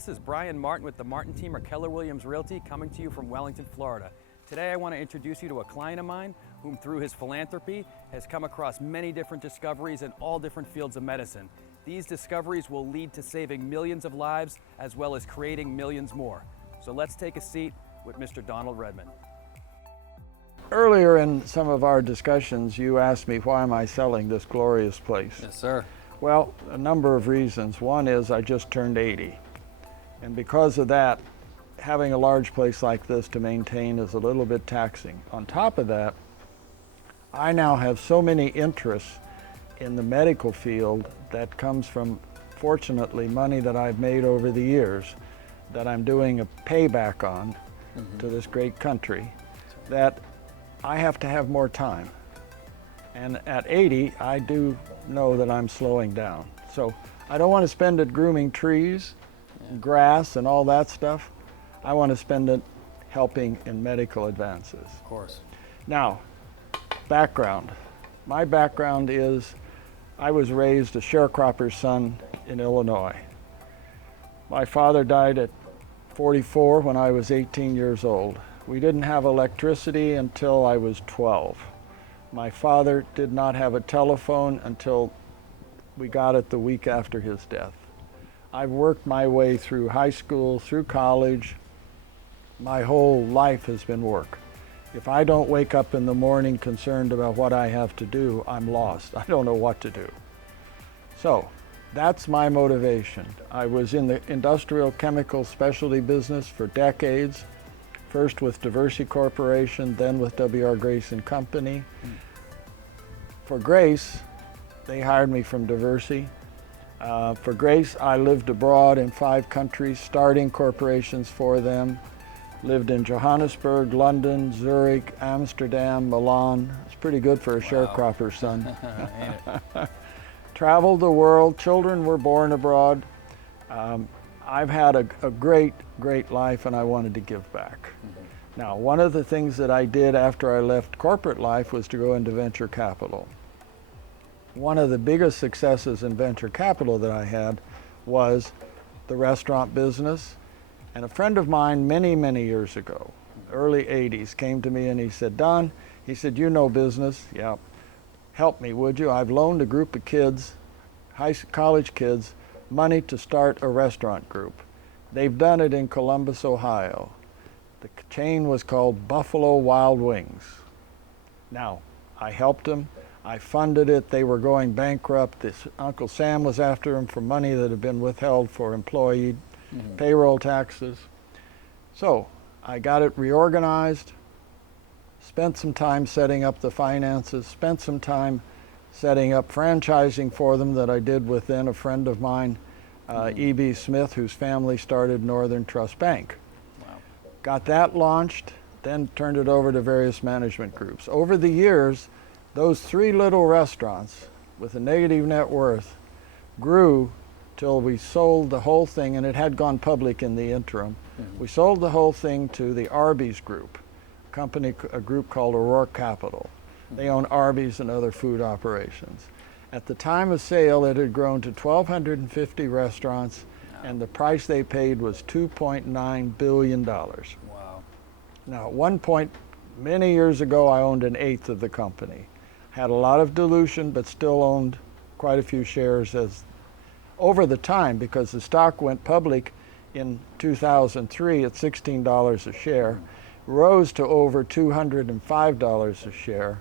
This is Brian Martin with the Martin team at Keller Williams Realty, coming to you from Wellington, Florida. Today I want to introduce you to a client of mine whom through his philanthropy has come across many different discoveries in all different fields of medicine. These discoveries will lead to saving millions of lives as well as creating millions more. So let's take a seat with Mr. Donald Redman. Earlier in some of our discussions, you asked me why am I selling this glorious place? Yes, sir. Well, a number of reasons. One is I just turned 80. And because of that, having a large place like this to maintain is a little bit taxing. On top of that, I now have so many interests in the medical field that comes from, fortunately, money that I've made over the years that I'm doing a payback on to this great country, that I have to have more time. And at 80, I do know that I'm slowing down. So I don't want to spend it grooming trees, grass, and all that stuff. I want to spend it helping in medical advances. Of course. Now, background. My background is I was raised a sharecropper's son in Illinois. My father died at 44 when I was 18 years old. We didn't have electricity until I was 12. My father did not have a telephone until we got it the week after his death. I've worked my way through high school, through college. My whole life has been work. If I don't wake up in the morning concerned about what I have to do, I'm lost. I don't know what to do. So that's my motivation. I was in the industrial chemical specialty business for decades, first with Diversey Corporation, then with W.R. Grace and Company. For Grace, they hired me from Diversey. For Grace, I lived abroad in 5 countries, starting corporations for them. Lived in Johannesburg, London, Zurich, Amsterdam, Milan. It's pretty good for a sharecropper's son. Traveled the world. Children were born abroad. I've had a great, great life, and I wanted to give back. Now, one of the things that I did after I left corporate life was to go into venture capital. One of the biggest successes in venture capital that I had was the restaurant business. And a friend of mine many, many years ago, early 80s, came to me and he said, Don, he said, you know business. Yeah. Help me, would you? I've loaned a group of kids, college kids, money to start a restaurant group. They've done it in Columbus, Ohio. The chain was called Buffalo Wild Wings. Now, I helped them. I funded it. They were going bankrupt. Uncle Sam was after them for money that had been withheld for employee payroll taxes. So I got it reorganized, spent some time setting up the finances, spent some time setting up franchising for them that I did within a friend of mine, E.B. Smith, whose family started Northern Trust Bank. Wow. Got that launched, then turned it over to various management groups. Over the years, those 3 little restaurants with a negative net worth grew till we sold the whole thing, and it had gone public in the interim. We sold the whole thing to the Arby's Group, a group called O'Rourke Capital. They own Arby's and other food operations. At the time of sale, it had grown to 1,250 restaurants, and the price they paid was $2.9 billion. Wow. Now, at one point, many years ago, I owned 1/8 of the company. Had a lot of dilution, but still owned quite a few shares over the time, because the stock went public in 2003 at $16 a share, rose to over $205 a share.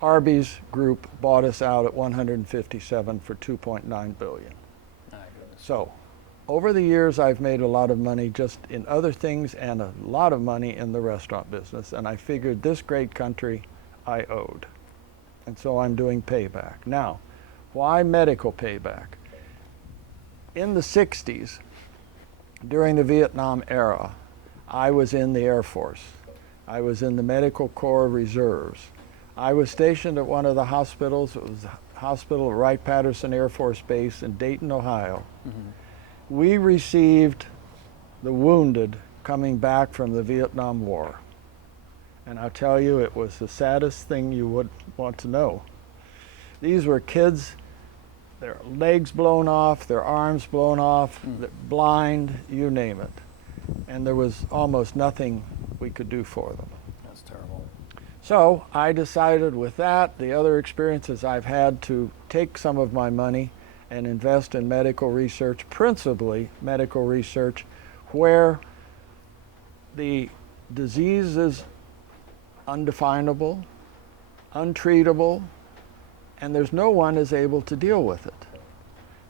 Arby's Group bought us out at 157 for $2.9 billion. So, over the years, I've made a lot of money just in other things and a lot of money in the restaurant business, and I figured this great country I owed. And so I'm doing payback. Now, why medical payback? In the 60s, during the Vietnam era, I was in the Air Force. I was in the Medical Corps Reserves. I was stationed at one of the hospitals. It was the hospital at Wright-Patterson Air Force Base in Dayton, Ohio. We received the wounded coming back from the Vietnam War. And I'll tell you, it was the saddest thing you would want to know. These were kids their legs blown off, their arms blown off, blind, you name it. And there was almost nothing we could do for them. That's terrible. So I decided with that, the other experiences I've had, to take some of my money and invest in medical research, principally medical research, where the disease is undefinable, untreatable, and there's no one is able to deal with it.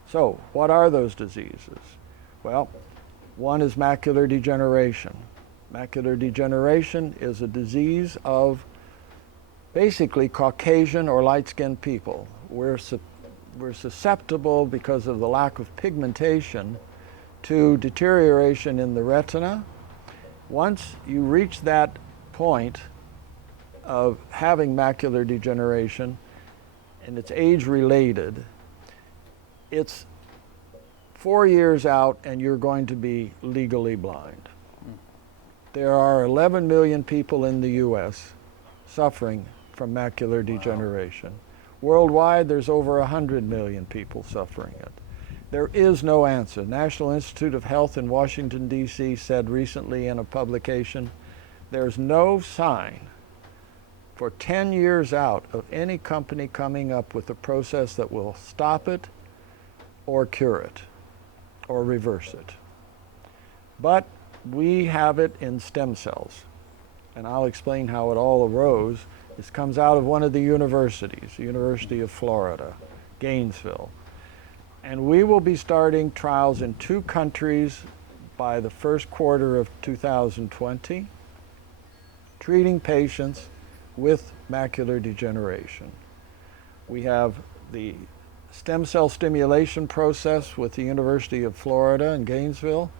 So what are those diseases? Well, one is macular degeneration. Macular degeneration is a disease of basically Caucasian or light-skinned people. We're susceptible, because of the lack of pigmentation, to deterioration in the retina. Once you reach that point of having macular degeneration, and it's age-related, it's 4 years out and you're going to be legally blind. There are 11 million people in the U.S. suffering from macular degeneration. Worldwide, there's over 100 million people suffering it. There is no answer. National Institute of Health in Washington, D.C. said recently in a publication, there's no sign for 10 years out of any company coming up with a process that will stop it or cure it or reverse it. But we have it in stem cells, and I'll explain how it all arose. This comes out of one of the universities, the University of Florida, Gainesville. And we will be starting trials in 2 countries by the first quarter of 2020, treating patients with macular degeneration. We have the stem cell stimulation process with the University of Florida in Gainesville,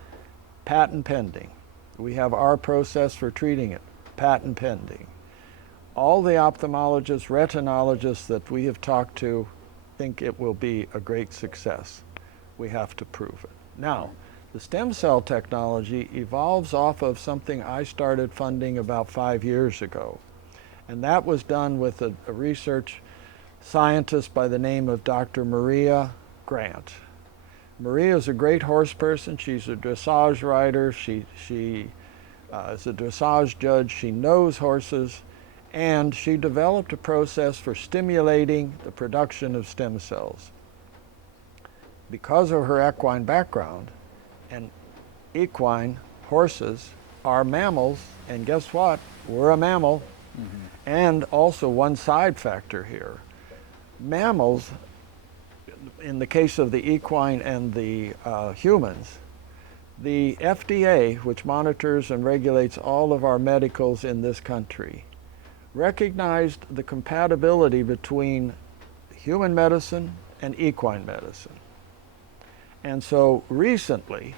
patent pending. We have our process for treating it, patent pending. All the ophthalmologists, retinologists that we have talked to think it will be a great success. We have to prove it. Now, the stem cell technology evolves off of something I started funding about 5 years ago. And that was done with a research scientist by the name of Dr. Maria Grant. Maria is a great horse person. She's a dressage rider. She is a dressage judge. She knows horses. And she developed a process for stimulating the production of stem cells. Because of her equine background, and equine horses are mammals, and guess what? We're a mammal. And also one side factor here. Mammals, in the case of the equine and the humans, the FDA, which monitors and regulates all of our medicals in this country, recognized the compatibility between human medicine and equine medicine. And so recently,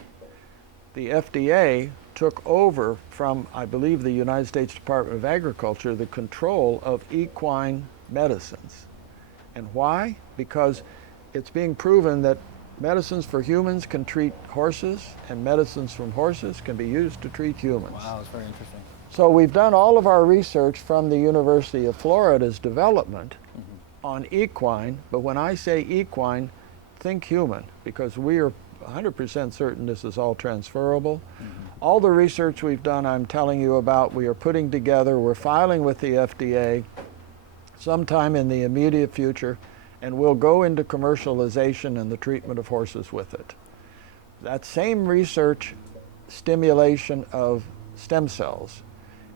the FDA took over from, I believe, the United States Department of Agriculture, the control of equine medicines. And why? Because it's being proven that medicines for humans can treat horses, and medicines from horses can be used to treat humans. Wow, that's very interesting. So we've done all of our research from the University of Florida's development on equine, but when I say equine, think human, because we are 100% certain this is all transferable. All the research we've done, I'm telling you about, we are putting together, we're filing with the FDA sometime in the immediate future, and we'll go into commercialization and the treatment of horses with it. That same research, stimulation of stem cells,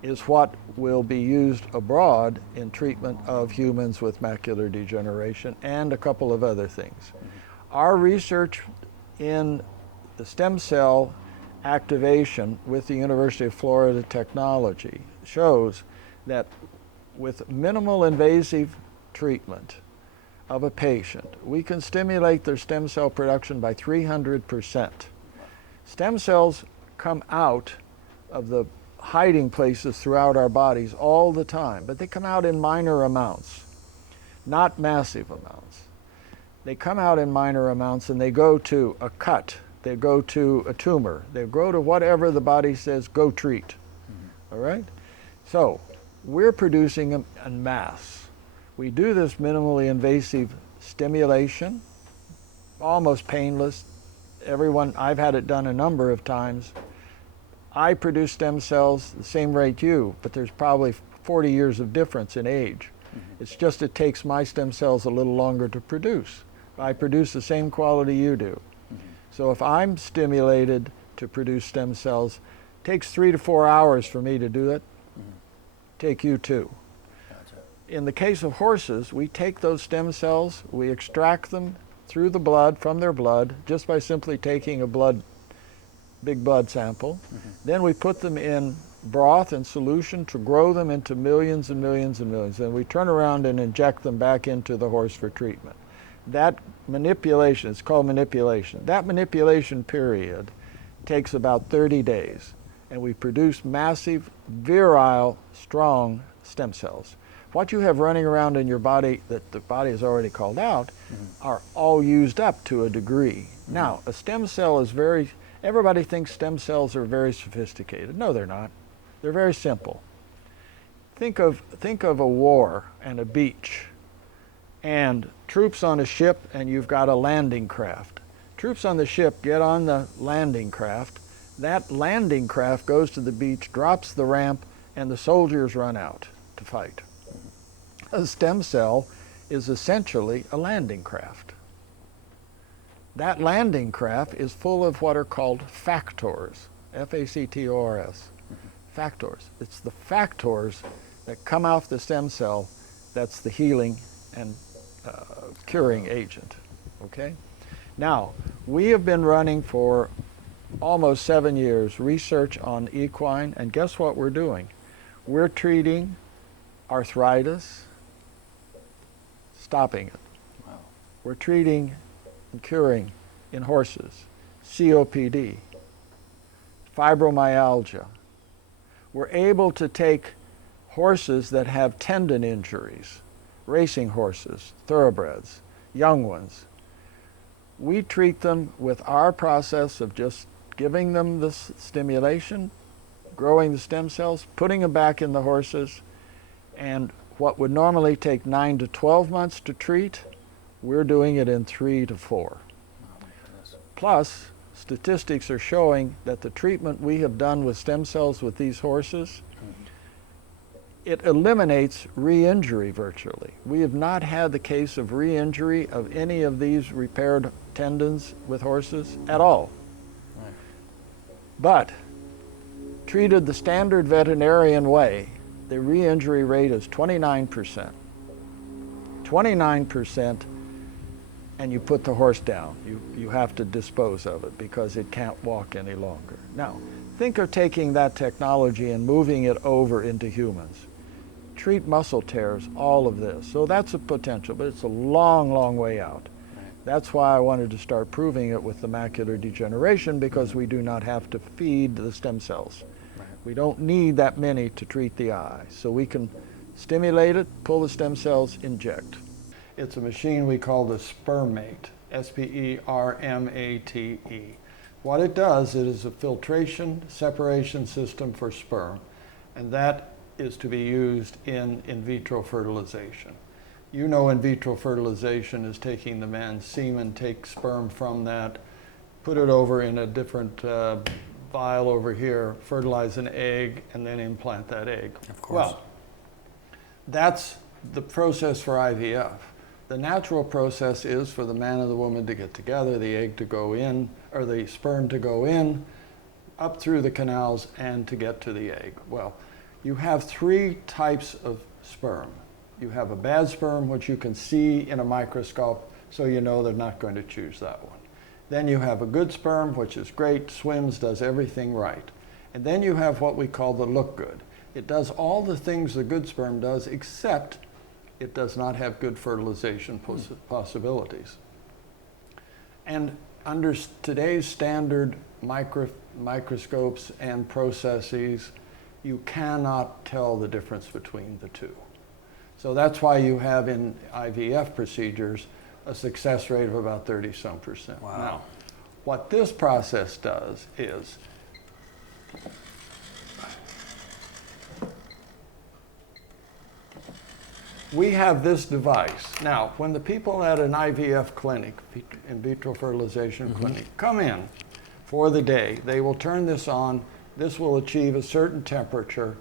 is what will be used abroad in treatment of humans with macular degeneration and a couple of other things. Our research in the stem cell activation with the University of Florida technology shows that with minimal invasive treatment of a patient, we can stimulate their stem cell production by 300%. Stem cells come out of the hiding places throughout our bodies all the time, but they come out in minor amounts, not massive amounts. They come out in minor amounts and they go to a cut, they go to a tumor, they go to whatever the body says, go treat. All right? So we're producing them en masse. We do this minimally invasive stimulation almost painless. I've had it done a number of times. I produce stem cells the same rate you, but there's probably 40 years of difference in age. It's just it takes my stem cells a little longer to produce. I produce the same quality you do. So if I'm stimulated to produce stem cells, it takes 3 to 4 hours for me to do it. Take you 2. Gotcha. In the case of horses, we take those stem cells, we extract them through the blood, from their blood, just by simply taking a big blood sample. Then we put them in broth and solution to grow them into millions and millions and millions. Then we turn around and inject them back into the horse for treatment. That manipulation, it's called manipulation. That manipulation period takes about 30 days. And we produce massive, virile, strong stem cells. What you have running around in your body that the body has already called out are all used up to a degree. Now, a stem cell is everybody thinks stem cells are very sophisticated. No, they're not. They're very simple. Think of a war and a beach and troops on a ship, and you've got a landing craft. Troops on the ship get on the landing craft. That landing craft goes to the beach, drops the ramp, and the soldiers run out to fight. A stem cell is essentially a landing craft. That landing craft is full of what are called factors, F-A-C-T-O-R-S, factors. It's the factors that come off the stem cell that's the healing and curing agent, okay? Now, we have been running for almost 7 years research on equine, and guess what we're doing? We're treating arthritis, stopping it. Wow. We're treating and curing in horses, COPD, fibromyalgia. We're able to take horses that have tendon injuries, racing horses, thoroughbreds, young ones. We treat them with our process of just giving them the stimulation, growing the stem cells, putting them back in the horses, and what would normally take 9 to 12 months to treat, we're doing it in 3 to 4. Oh my goodness. Plus, statistics are showing that the treatment we have done with stem cells with these horses, it eliminates re-injury virtually. We have not had the case of re-injury of any of these repaired tendons with horses at all. Right. But treated the standard veterinarian way, the re-injury rate is 29%. 29%, and you put the horse down. You have to dispose of it because it can't walk any longer. Now, think of taking that technology and moving it over into humans. Treat muscle tears, all of this. So that's a potential, but it's a long, long way out. Right. That's why I wanted to start proving it with the macular degeneration, because we do not have to feed the stem cells. Right. We don't need that many to treat the eye. So we can stimulate it, pull the stem cells, inject. It's a machine we call the Spermate, S-P-E-R-M-A-T-E. What it does, it is a filtration separation system for sperm, and that is to be used in vitro fertilization. You know, in vitro fertilization is taking the man's semen, take sperm from that, put it over in a different vial over here, fertilize an egg, and then implant that egg. Of course. Well, that's the process for IVF. The natural process is for the man and the woman to get together, the egg to go in, or the sperm to go in, up through the canals, and to get to the egg. Well, you have 3 types of sperm. You have a bad sperm, which you can see in a microscope, so you know they're not going to choose that one. Then you have a good sperm, which is great, swims, does everything right. And then you have what we call the look good. It does all the things the good sperm does, except it does not have good fertilization possibilities. And under today's standard microscopes and processes, you cannot tell the difference between the two. So that's why you have in IVF procedures a success rate of about 30-some%. Wow. Now, what this process does is we have this device. Now, when the people at an IVF clinic, in vitro fertilization clinic, come in for the day, they will turn this on. This will achieve a certain temperature,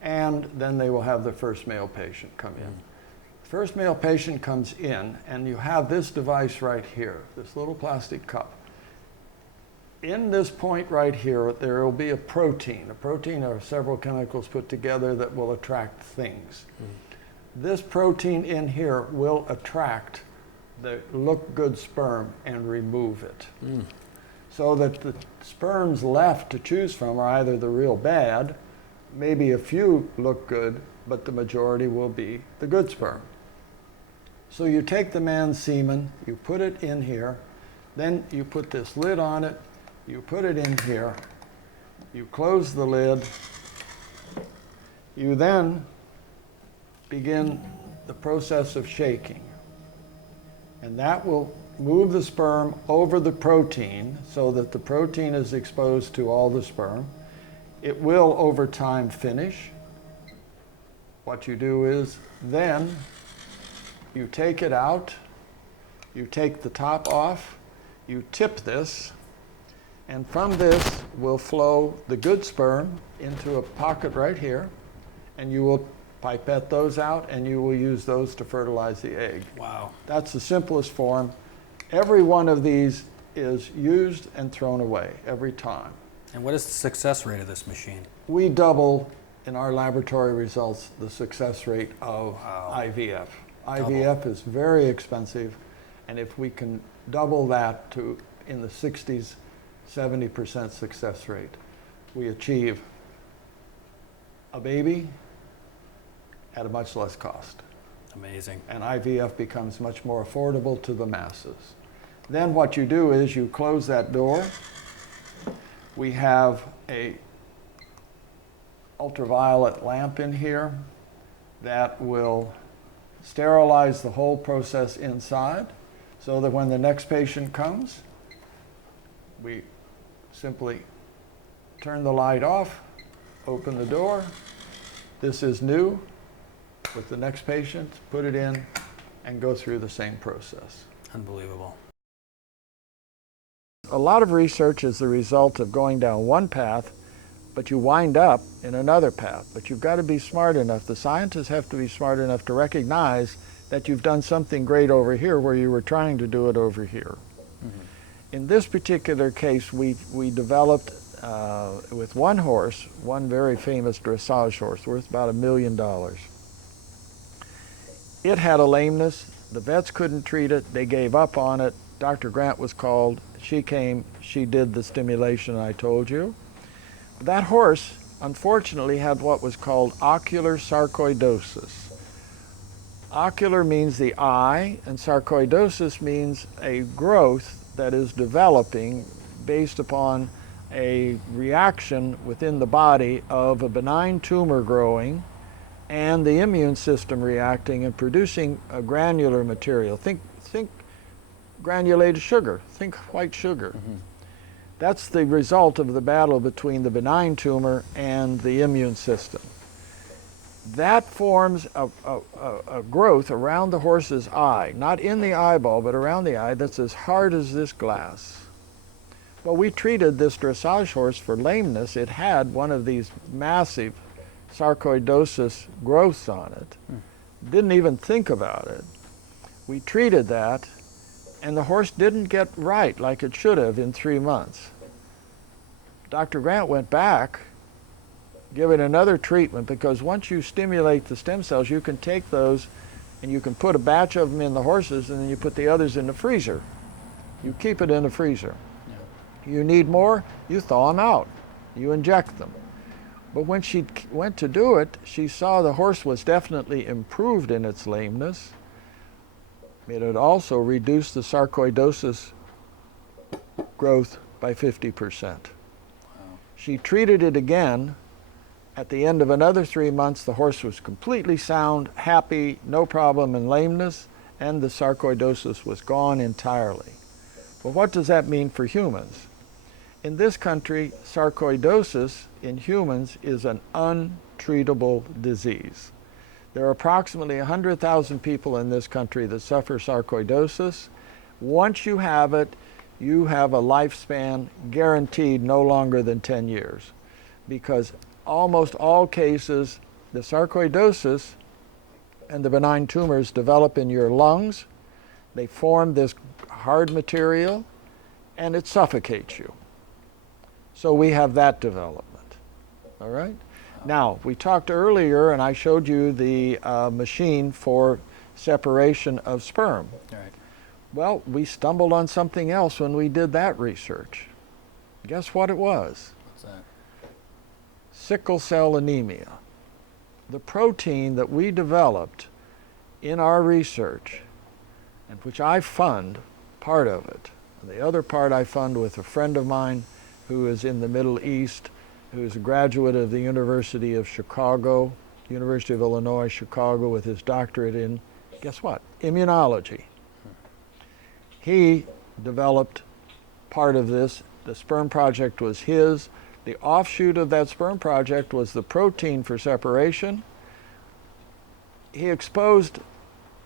and then they will have the first male patient come in. First male patient comes in, and you have this device right here, this little plastic cup. In this point right here, there will be a protein. A protein are several chemicals put together that will attract things. This protein in here will attract the look good sperm and remove it. So that the sperms left to choose from are either the real bad, maybe a few look good, but the majority will be the good sperm. So you take the man's semen, you put it in here, then you put this lid on it, you put it in here, you close the lid, you then begin the process of shaking. And that will move the sperm over the protein so that the protein is exposed to all the sperm. It will, over time, finish. What you do is then you take it out, you take the top off, you tip this, and from this will flow the good sperm into a pocket right here, and you will pipette those out, and you will use those to fertilize the egg. Wow. That's the simplest form. Every one of these is used and thrown away every time. And what is the success rate of this machine? We double in our laboratory results the success rate of IVF. IVF is very expensive, and if we can double that to in the 60s, 70% success rate, we achieve a baby at a much less cost. Amazing. And IVF becomes much more affordable to the masses. Then what you do is you close that door. We have a ultraviolet lamp in here that will sterilize the whole process inside, so that when the next patient comes, we simply turn the light off, open the door. This is new. With the next patient, put it in, and go through the same process. Unbelievable. A lot of research is the result of going down one path, but you wind up in another path. But you've got to be smart enough, the scientists have to be smart enough to recognize that you've done something great over here where you were trying to do it over here. In this particular case, we developed with one horse, one very famous dressage horse, worth about $1 million. It had a lameness. The vets couldn't treat it. They gave up on it. Dr. Grant was called. She came. She did the stimulation I told you. That horse, unfortunately, had what was called ocular sarcoidosis. Ocular means the eye, and sarcoidosis means a growth that is developing based upon a reaction within the body of a benign tumor growing and the immune system reacting and producing a granular material. Think granulated sugar, think white sugar. That's the result of the battle between the benign tumor and the immune system. That forms a growth around the horse's eye, not in the eyeball, but around the eye, that's as hard as this glass. Well, we treated this dressage horse for lameness. It had one of these massive sarcoidosis growths on it. Didn't even think about it. We treated that, and the horse didn't get right like it should have in 3 months. Dr. Grant went back, give it another treatment, because once you stimulate the stem cells, you can take those and you can put a batch of them in the horses, and then you put the others in the freezer. You keep it in the freezer. You need more, you thaw them out. You inject them. But when she went to do it, she saw the horse was definitely improved in its lameness. It had also reduced the sarcoidosis growth by 50%. Wow. She treated it again. At the end of another 3 months, the horse was completely sound, happy, no problem in lameness, and the sarcoidosis was gone entirely. Well, what does that mean for humans? In this country, sarcoidosis in humans is an untreatable disease. There are approximately 100,000 people in this country that suffer sarcoidosis. Once you have it, you have a lifespan guaranteed no longer than 10 years, because almost all cases, the sarcoidosis and the benign tumors develop in your lungs. They form this hard material and it suffocates you. So we have that development, all right? Now, we talked earlier and I showed you the machine for separation of sperm. Right. Well, we stumbled on something else when we did that research. Guess what it was? What's that? Sickle cell anemia. The protein that we developed in our research, and which I fund part of it. The other part I fund with a friend of mine who is in the Middle East, who is a graduate of the University of Chicago, University of Illinois, Chicago, with his doctorate in, guess what? Immunology. He developed part of this. The sperm project was his. The offshoot of that sperm project was the protein for separation. He exposed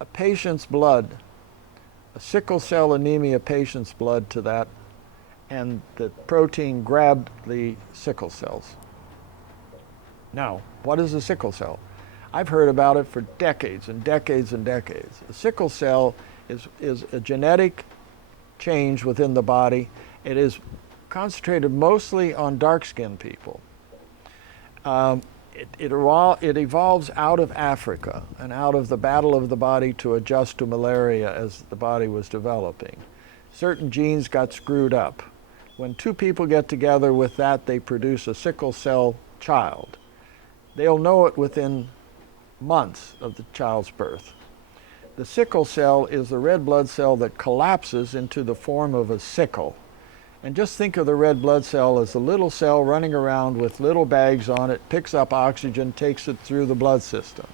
a patient's blood, a sickle cell anemia patient's blood, to that, and the protein grabbed the sickle cells. Now, what is a sickle cell? I've heard about it for decades and decades and decades. A sickle cell is a genetic change within the body. It is concentrated mostly on dark-skinned people. It evolves out of Africa and out of the battle of the body to adjust to malaria as the body was developing. Certain genes got screwed up. When two people get together with that, they produce a sickle cell child. They'll know it within months of the child's birth. The sickle cell is the red blood cell that collapses into the form of a sickle. And just think of the red blood cell as a little cell running around with little bags on it, picks up oxygen, takes it through the blood system.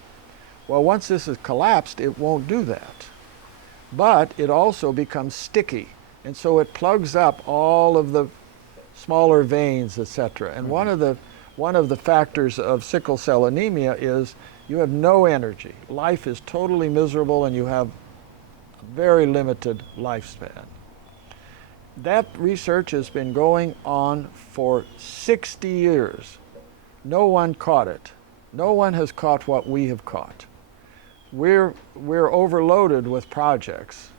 Well, once this is collapsed, it won't do that. But it also becomes sticky, and so it plugs up all of the smaller veins, etc. And one of the factors of sickle cell anemia is you have no energy. Life is totally miserable and you have a very limited lifespan. That research has been going on for 60 years. No one caught it. No one has caught what we have caught. We're overloaded with projects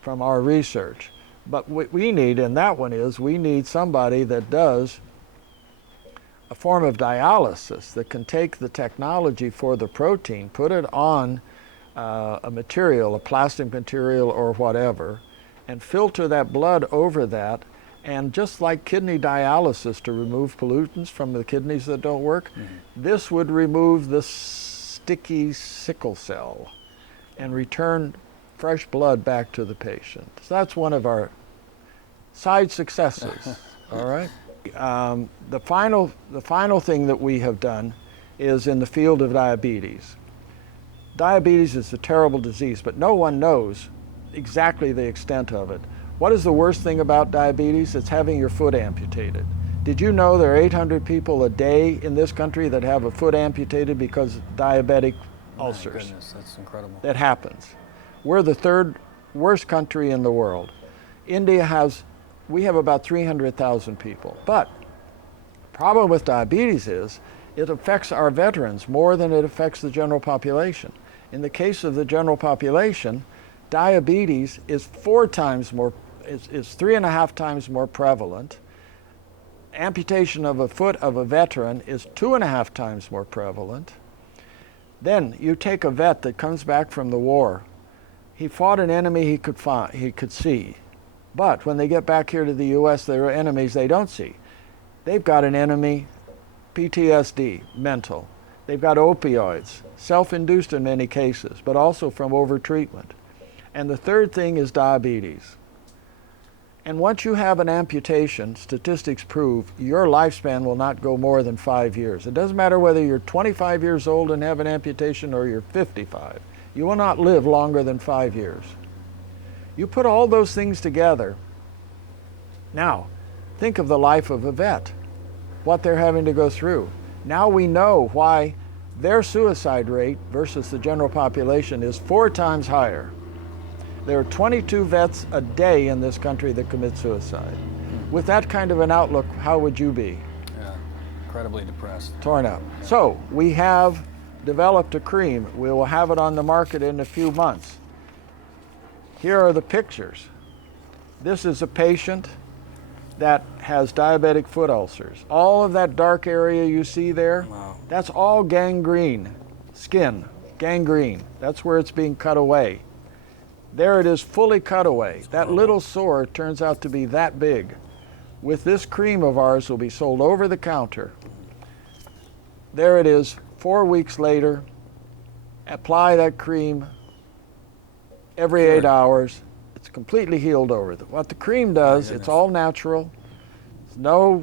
from our research. But what we need in that one is we need somebody that does a form of dialysis that can take the technology for the protein, put it on a material, a plastic material or whatever, and filter that blood over that. And just like kidney dialysis to remove pollutants from the kidneys that don't work, this would remove the sticky sickle cell and return fresh blood back to the patient. So that's one of our side successes, all right? The final thing that we have done is in the field of diabetes. Diabetes is a terrible disease, but no one knows exactly the extent of it. What is the worst thing about diabetes? It's having your foot amputated. Did you know there are 800 people a day in this country that have a foot amputated because of diabetic ulcers? My goodness, that's incredible. That happens. We're the third worst country in the world. We have about 300,000 people. But the problem with diabetes is it affects our veterans more than it affects the general population. In the case of the general population, diabetes is 3.5 times more prevalent. Amputation of a foot of a veteran is 2.5 times more prevalent. Then you take a vet that comes back from the war. He fought an enemy he could see. But when they get back here to the U.S., there are enemies they don't see. They've got an enemy, PTSD, mental. They've got opioids, self-induced in many cases, but also from overtreatment. And the third thing is diabetes. And once you have an amputation, statistics prove your lifespan will not go more than 5 years. It doesn't matter whether you're 25 years old and have an amputation or you're 55. You will not live longer than 5 years. You put all those things together. Now, think of the life of a vet, what they're having to go through. Now we know why their suicide rate versus the general population is 4 times higher. There are 22 vets a day in this country that commit suicide. With that kind of an outlook, how would you be? Yeah, incredibly depressed. Torn up. So we have developed a cream. We will have it on the market in a few months. Here are the pictures. This is a patient that has diabetic foot ulcers. All of that dark area you see there, Wow. that's all gangrene, skin, gangrene. That's where it's being cut away. There it is, fully cut away. That little sore turns out to be that big. With this cream of ours, will be sold over the counter. There it is, 4 weeks later. Apply that cream every 8 hours. It's completely healed over. What the cream does, it's all natural. No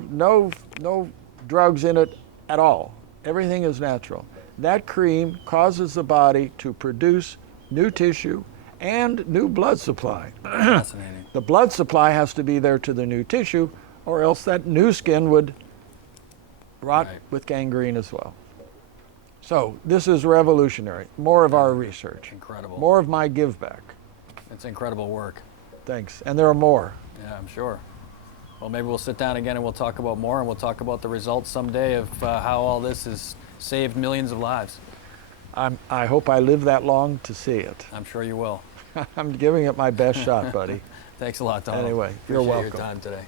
drugs in it at all. Everything is natural. That cream causes the body to produce new tissue and new blood supply. Fascinating. The blood supply has to be there to the new tissue, or else that new skin would rot Right. with gangrene as well. So this is revolutionary. More of our research. Incredible. More of my give back. It's incredible work. Thanks. And there are more. Yeah, I'm sure. Well, maybe we'll sit down again and we'll talk about more, and we'll talk about the results someday of how all this has saved millions of lives. I hope I live that long to see it. I'm sure you will. I'm giving it my best shot, buddy. Thanks a lot, Donald. Anyway, you're Appreciate welcome. your time today.